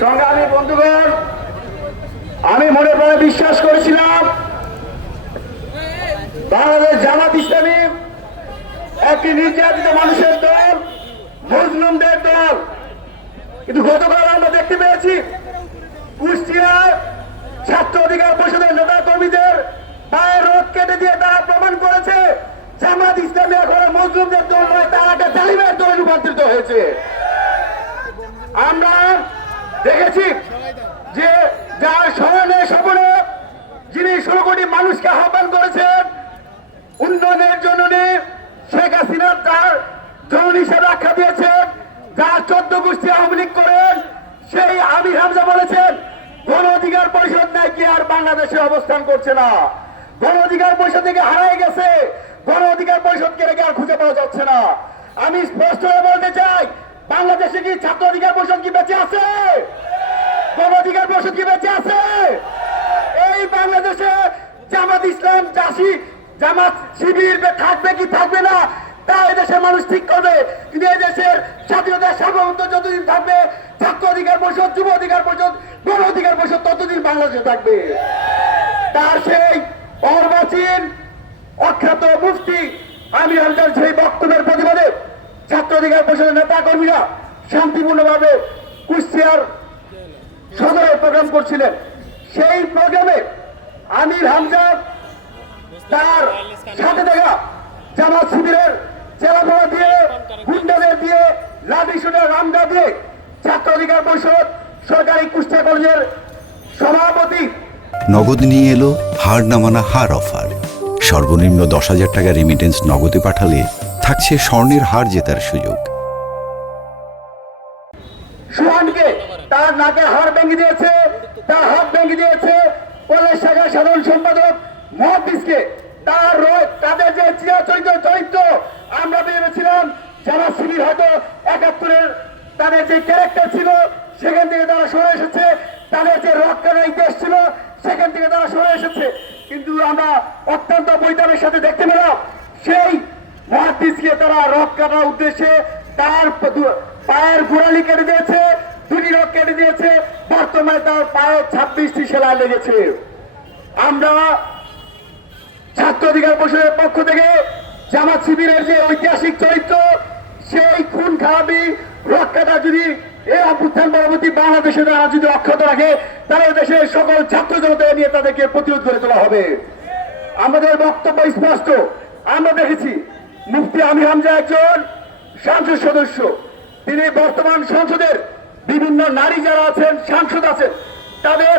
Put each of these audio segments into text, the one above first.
সংগ্রামী বন্ধুগণ, আমি মনে প্রাণে বিশ্বাস করেছিলাম বাংলাদেশ জামাত ইসলামী একটি নির্যাতিত মানুষের দল, মজলুমদের দল। কিন্তু গতকাল আমরা দেখতে পেয়েছি কুষ্টিয়ায় ছাত্র অধিকার পরিষদের নেতা কর্মীদের পায়ের রোগ কেটে দিয়ে তারা প্রমাণ করেছে জামাত ইসলামী এখন মজলুমদের দল নয়, তারা একটা তালিমের দলে রূপান্তরিত হয়েছে। আমরা দেখেছি যে যার স্মরণে স্বপনে যিনি 16 কোটি মানুষকে আহ্বান করেছেন উন্নয়নের জন্য, শেখ হাসিনা তার জননী হিসেবে আখ্যা দিয়েছেন, যার 14 গোষ্ঠী আওয়ামী লীগ করেন, সেই আমির হামজা বলেছেন গণ অধিকার পরিষদ নাকি আর বাংলাদেশে অবস্থান করছে না, গণ অধিকার পরিষদ থেকে হারাই গেছে, গণ অধিকার পরিষদকে রেখে আর খুঁজে পাওয়া যাচ্ছে না। আমি স্পষ্ট বলতে চাই, বাংলাদেশে কি ছাত্র অধিকার পরিষদ কি বেঁচে আছে? গণ অধিকার পরিষদ কি বেঁচে আছে? এই বাংলাদেশে জামাত ইসলাম, জামাত শিবির থাকবে কি থাকবে না তা এদেশের মানুষ ঠিক করবে। কিন্তু এই দেশের স্বাধীনতার সার্বভৌমত্ব যতদিন থাকবে, ছাত্র অধিকার পরিষদ, যুব অধিকার পরিষদ, গণ অধিকার পরিষদ ততদিন বাংলাদেশে থাকবে। তার সেই অর্বাচীন অখ্যাত মুফতি আমির হামজার সেই বক্তব্যের প্রতিবাদে ছাত্র অধিকার পরিষদের নেতা কর্মীরা শান্তিপূর্ণভাবে কুষ্টিয়ার সদরে প্রোগ্রাম করছিলেন। সেই প্রোগ্রামে আমির হামজা তার সাথে দেখা জামাত শিবিরের চেলাপড়া দিয়ে, গুন্ডাদের দিয়ে, লাঠি সোটা রামদা দিয়ে ছাত্র অধিকার পরিষদ সরকারি কুষ্টিয়া কলেজের সভাপতি নগদ নিয়ে এলো হার না মানা হার অফার। সর্বনিম্ন 10,000 টাকা রেমিটেন্স নগদে পাঠালে থাকছে স্বর্ণের হার জেতার সুযোগ। সুহানকে তার নাকের হাড় ভেঙে দিয়েছে, তার হাত ভেঙে দিয়েছে কলেজ শাখার সাধারণ সম্পাদক মহাদিসকে। তাদের যে চিরাচরিত চরিত্র, আমরা ভেবেছিলাম যারা শিবির হয়তো 71-এর তাদের যে ক্যারেক্টার ছিল সেখান থেকে তারা সরে এসেছে, তাদের যে রক্ষার ইতিহাস ছিল সেখান থেকে তারা সরে এসেছে। কিন্তু আমরা অত্যন্ত বৈতানের সাথে দেখতে পেলাম সেই মহাদিসকে তারা রক কাটার উদ্দেশ্যে তার পায়ের গোড়ালি কেটে দিয়েছে, 2টি রক কেটে দিয়েছে। বর্তমানে তার পায়ে 26টি সেলাই লেগেছে। আমরা ছাত্র অধিকার পরিষদের পক্ষ থেকে জামাত শিবিরের যে ঐতিহাসিক চরিত্র, সেই খুন খারাপি রক্ষাটা যদি এই অভ্যুত্থান পরবর্তী বাংলাদেশে তারা যদি অক্ষত রাখে, তাহলে দেশের সকল ছাত্র জনতা নিয়ে তাদেরকে প্রতিরোধ করে তোলা হবে। আমাদের বক্তব্য স্পষ্ট। আমরা দেখেছি মুফতি আমির হামজা একজন সংসদ সদস্য, তিনি বর্তমান সংসদের বিভিন্ন নারী যারা আছেন, সাংসদ আছেন, তাদের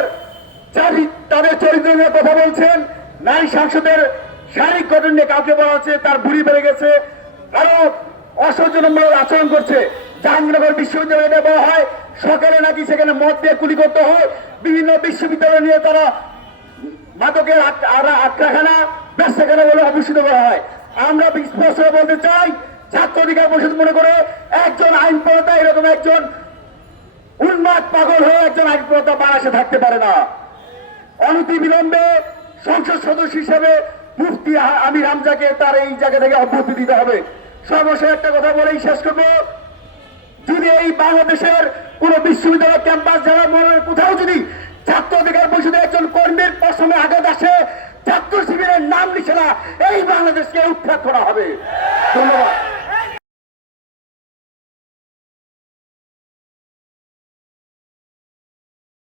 চরিত্র নিয়ে কথা বলছেন। নারী সাংসদের শারীরিক গঠন নিয়ে কাউকে বলা হচ্ছে তার বুড়ি বেড়ে গেছে, কারো অসৌজন্যমূলক আচরণ করছে। জাহাঙ্গীরনগর বিশ্ববিদ্যালয়ে বলা হয় সকালে নাকি সেখানে মদ দিয়ে কুলি করতে হয়। বিভিন্ন বিশ্ববিদ্যালয় নিয়ে তারা মাদকের আটকাখানা, ব্যবসাখানা বলে অভূষিত করা হয়। আমরা স্পষ্ট বলতে চাই, ছাত্র অধিকার পরিষদ মনে করে একজন আইন প্রণেতা এরকম একজন উন্মাদ পাগল হয়ে একজন আইন প্রণেতা বাংলাদেশে থাকতে পারে না। অনতি বিলম্বে সংসদ সদস্য হিসেবে মুফতি আমির হামজাকে তার এই জায়গা থেকে অব্যাহতি দিতে হবে। সর্বশেষ একটা কথা বলেই শেষ করবো, যদি এই বাংলাদেশের কোন বিশ্ববিদ্যালয় ক্যাম্পাস যারা কোথাও যদি ছাত্র অধিকার পরিষদের একজন কর্মীর পশ্চিমে আঘাত আসে, ছাত্র শিবিরের নাম নিশানা এই বাংলাদেশকে উৎখাত করা হবে। ধন্যবাদ।